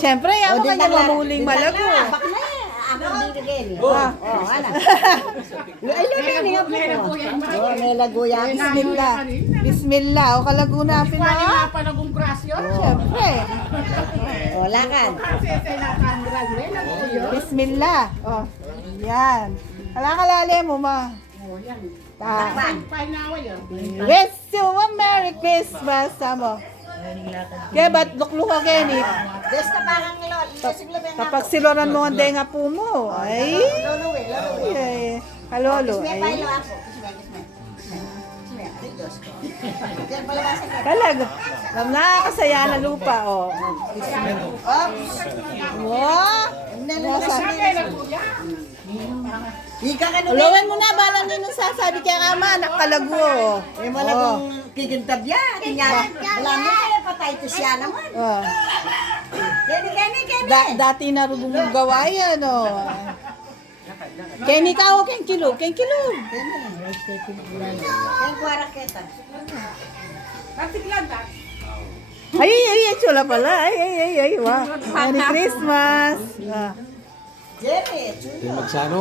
Siyempre, ako kanya mamuling malago. Bakla ako bibigyan eh. Ano? Ay, lagyan po yan. May lago yan. Bismillah. Bismillah. O kalago na Pwede pina. nga pa nagong grasyo. Siyempre. Lakad. Kasi sa nakandra, lang po yun. Bismillah. O. Yan. Kalalim mo ma. Ta. Painawa yun. Wish you a Merry Christmas. Samo. Kaya ba't luklo ka, Kenny? Des ka parang lol. Kapag siloran mo ang denga po mo, ay, Luluwi. ay, kalolo, May ay, pailo ako. Yan palabasan ka. talaga. Nakakasaya na lupa, oh. Oops. Wow! Nalalasan Kaya na po yan. Ika ka nung Ulawin mo na, balang din nung sasabi kaya kama, nakalago, oh. eh malabong kikintab yan. Kanya, wala mo kaya patay to siya naman. Oh. Kenny. Dati na rubong gawa yan, oh. Kenny ka, oh, keng kilo. Ken kuwara kita. Patiglan ba? Ay, chula pala. Ay, wow. Merry Christmas. Ah. Jerry, chulo. Magsano?